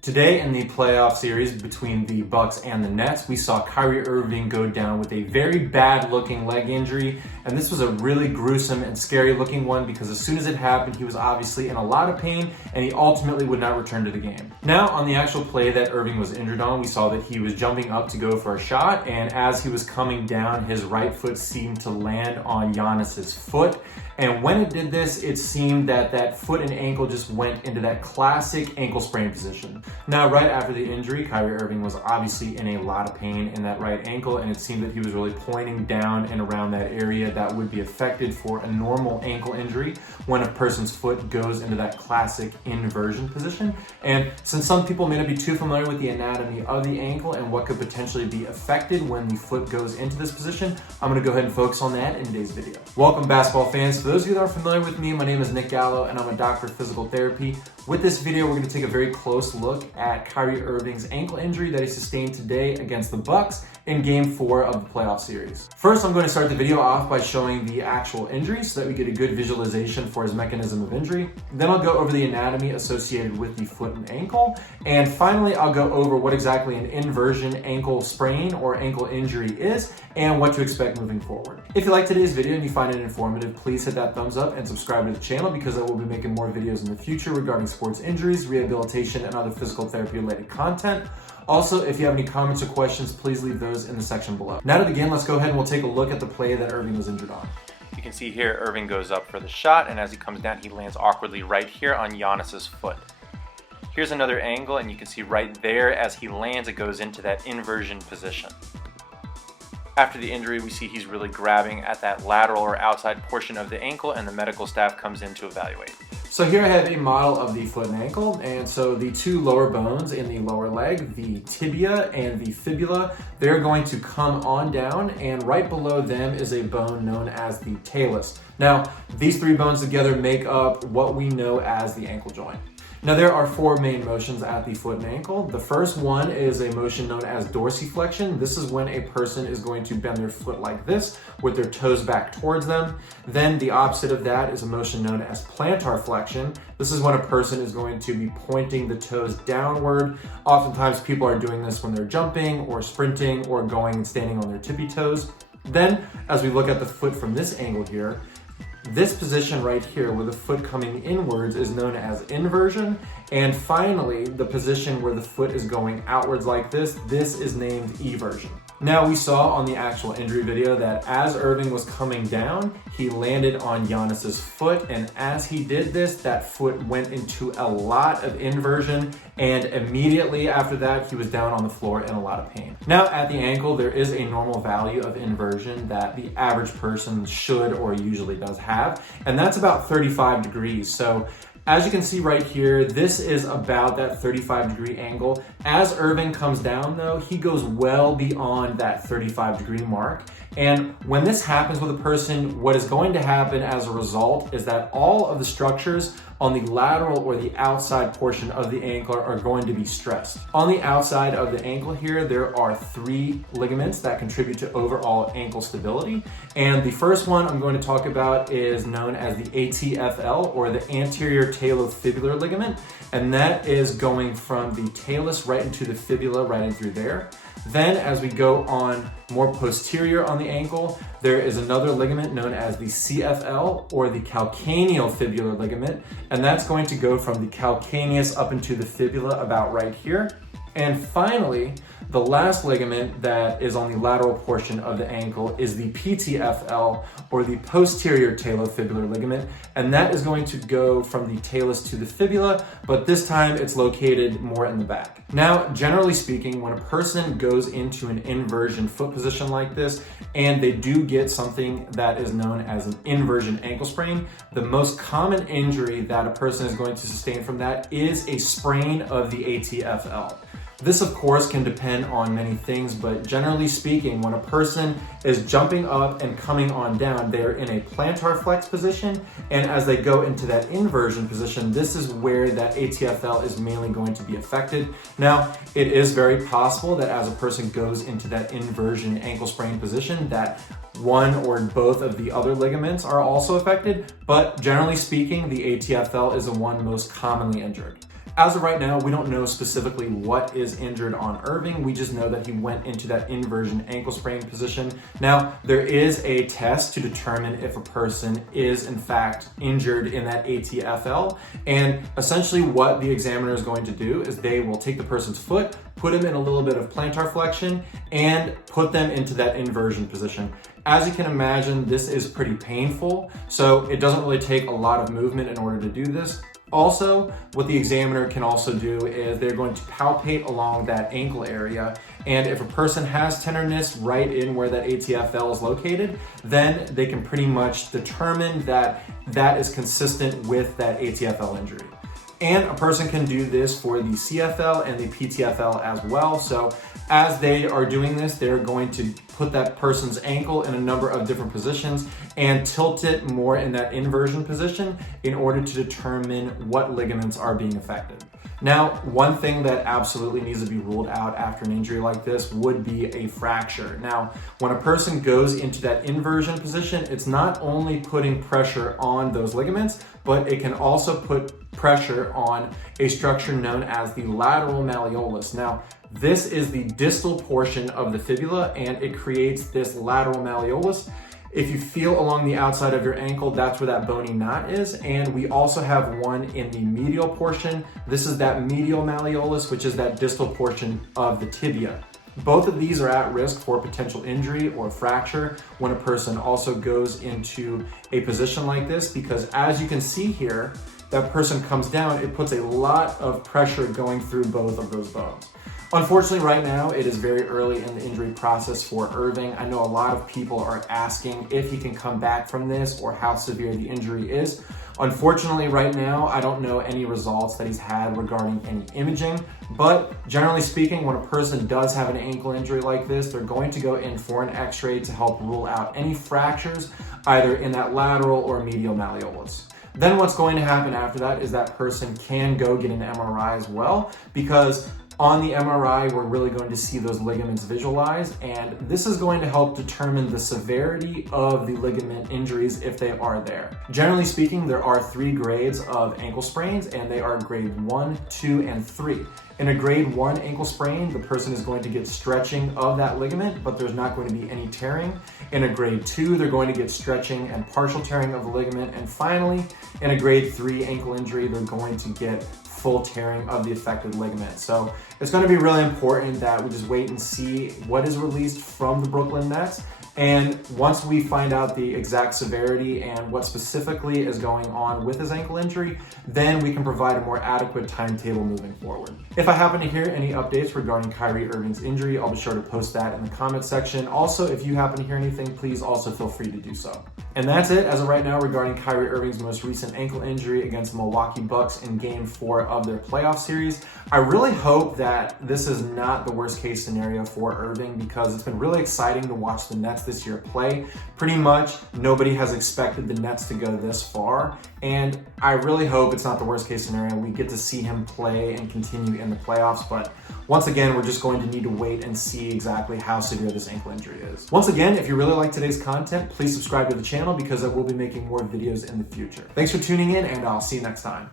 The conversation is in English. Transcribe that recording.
Today in the playoff series between the Bucks and the Nets, we saw Kyrie Irving go down with a very bad looking leg injury, and this was a really gruesome and scary looking one because as soon as it happened, he was obviously in a lot of pain and he ultimately would not return to the game. Now, on the actual play that Irving was injured on, we saw that he was jumping up to go for a shot, and as he was coming down, his right foot seemed to land on Giannis's foot. And when it did this, it seemed that that foot and ankle just went into that classic ankle sprain position. Now, right after the injury, Kyrie Irving was obviously in a lot of pain in that right ankle, and it seemed that he was really pointing down and around that area that would be affected for a normal ankle injury when a person's foot goes into that classic inversion position. And since some people may not be too familiar with the anatomy of the ankle and what could potentially be affected when the foot goes into this position, I'm going to go ahead and focus on that in today's video. Welcome, basketball fans. For those of you that are familiar with me, my name is Nick Gallo and I'm a doctor of physical therapy. With this video, we're going to take a very close look at Kyrie Irving's ankle injury that he sustained today against the Bucks in Game 4 of the playoff series. First, I'm going to start the video off by showing the actual injury so that we get a good visualization for his mechanism of injury. Then I'll go over the anatomy associated with the foot and ankle. And finally, I'll go over what exactly an inversion ankle sprain or ankle injury is and what to expect moving forward. If you like today's video and you find it informative, please hit that thumbs up and subscribe to the channel because I will be making more videos in the future regarding sports injuries, rehabilitation, and other physical therapy related content. Also, if you have any comments or questions, please leave those in the section below. Now to begin, let's go ahead and we'll take a look at the play that Irving was injured on. You can see here Irving goes up for the shot, and as he comes down, he lands awkwardly right here on Giannis's foot. Here's another angle, and you can see right there as he lands, it goes into that inversion position. After the injury, we see he's really grabbing at that lateral or outside portion of the ankle, and the medical staff comes in to evaluate. So here I have a model of the foot and ankle, and so the two lower bones in the lower leg, the tibia and the fibula, they're going to come on down, and right below them is a bone known as the talus. Now, these three bones together make up what we know as the ankle joint. Now, there are four main motions at the foot and ankle. The first one is a motion known as dorsiflexion. This is when a person is going to bend their foot like this with their toes back towards them. Then the opposite of that is a motion known as plantar flexion. This is when a person is going to be pointing the toes downward. Oftentimes people are doing this when they're jumping or sprinting or going and standing on their tippy toes. Then, as we look at the foot from this angle here, this position right here where the foot coming inwards is known as inversion. And finally, the position where the foot is going outwards like this is named eversion. Now, we saw on the actual injury video that as Irving was coming down, he landed on Giannis's foot, and as he did this, that foot went into a lot of inversion, and immediately after that, he was down on the floor in a lot of pain. Now, at the ankle, there is a normal value of inversion that the average person should or usually does have, and that's about 35 degrees. So as you can see right here, this is about that 35-degree angle. As Irving comes down though, he goes well beyond that 35-degree mark. And when this happens with a person, what is going to happen as a result is that all of the structures on the lateral or the outside portion of the ankle are going to be stressed. On the outside of the ankle here, there are three ligaments that contribute to overall ankle stability. And the first one I'm going to talk about is known as the ATFL, or the anterior talofibular ligament. And that is going from the talus right into the fibula, right in through there. Then as we go on more posterior on the ankle, there is another ligament known as the CFL, or the calcaneal fibular ligament, and that's going to go from the calcaneus up into the fibula about right here. And finally, the last ligament that is on the lateral portion of the ankle is the PTFL, or the posterior talofibular ligament, and that is going to go from the talus to the fibula, but this time it's located more in the back. Now, generally speaking, when a person goes into an inversion foot position like this, and they do get something that is known as an inversion ankle sprain, the most common injury that a person is going to sustain from that is a sprain of the ATFL. This, of course, can depend on many things, but generally speaking, when a person is jumping up and coming on down, they're in a plantar flex position, and as they go into that inversion position, this is where that ATFL is mainly going to be affected. Now, it is very possible that as a person goes into that inversion ankle sprain position, that one or both of the other ligaments are also affected, but generally speaking, the ATFL is the one most commonly injured. As of right now, we don't know specifically what is injured on Irving. We just know that he went into that inversion ankle sprain position. Now, there is a test to determine if a person is in fact injured in that ATFL. And essentially what the examiner is going to do is they will take the person's foot, put him in a little bit of plantar flexion, and put them into that inversion position. As you can imagine, this is pretty painful, so it doesn't really take a lot of movement in order to do this. Also, what the examiner can also do is they're going to palpate along that ankle area, and if a person has tenderness right in where that ATFL is located, then they can pretty much determine that that is consistent with that ATFL injury. And a person can do this for the CFL and the PTFL as well. So as they are doing this, they're going to put that person's ankle in a number of different positions and tilt it more in that inversion position in order to determine what ligaments are being affected. Now, one thing that absolutely needs to be ruled out after an injury like this would be a fracture. Now, when a person goes into that inversion position, it's not only putting pressure on those ligaments, but it can also put pressure on a structure known as the lateral malleolus. Now, this is the distal portion of the fibula, and it creates this lateral malleolus. If you feel along the outside of your ankle, that's where that bony knot is. And we also have one in the medial portion. This is that medial malleolus, which is that distal portion of the tibia. Both of these are at risk for potential injury or fracture when a person also goes into a position like this, because as you can see here, that person comes down, it puts a lot of pressure going through both of those bones. Unfortunately, right now, it is very early in the injury process for Irving. I know a lot of people are asking if he can come back from this or how severe the injury is. Unfortunately, right now, I don't know any results that he's had regarding any imaging, but generally speaking, when a person does have an ankle injury like this, they're going to go in for an x-ray to help rule out any fractures, either in that lateral or medial malleolus. Then what's going to happen after that is that person can go get an MRI as well, because on the MRI, we're really going to see those ligaments visualized, and this is going to help determine the severity of the ligament injuries if they are there. Generally speaking, there are 3 grades of ankle sprains, and they are grade 1, 2, and 3. In a grade 1 ankle sprain, the person is going to get stretching of that ligament, but there's not going to be any tearing. In a grade 2, they're going to get stretching and partial tearing of the ligament. And finally, in a grade 3 ankle injury, they're going to get full tearing of the affected ligament. So it's going to be really important that we just wait and see what is released from the Brooklyn Nets. And once we find out the exact severity and what specifically is going on with his ankle injury, then we can provide a more adequate timetable moving forward. If I happen to hear any updates regarding Kyrie Irving's injury, I'll be sure to post that in the comment section. Also, if you happen to hear anything, please also feel free to do so. And that's it as of right now regarding Kyrie Irving's most recent ankle injury against the Milwaukee Bucks in Game 4 of their playoff series. I really hope that this is not the worst case scenario for Irving, because it's been really exciting to watch the Nets this year play. Pretty much nobody has expected the Nets to go this far, and I really hope it's not the worst case scenario. We get to see him play and continue in the playoffs, but once again, we're just going to need to wait and see exactly how severe this ankle injury is. Once again, if you really like today's content, please subscribe to the channel because I will be making more videos in the future. Thanks for tuning in, and I'll see you next time.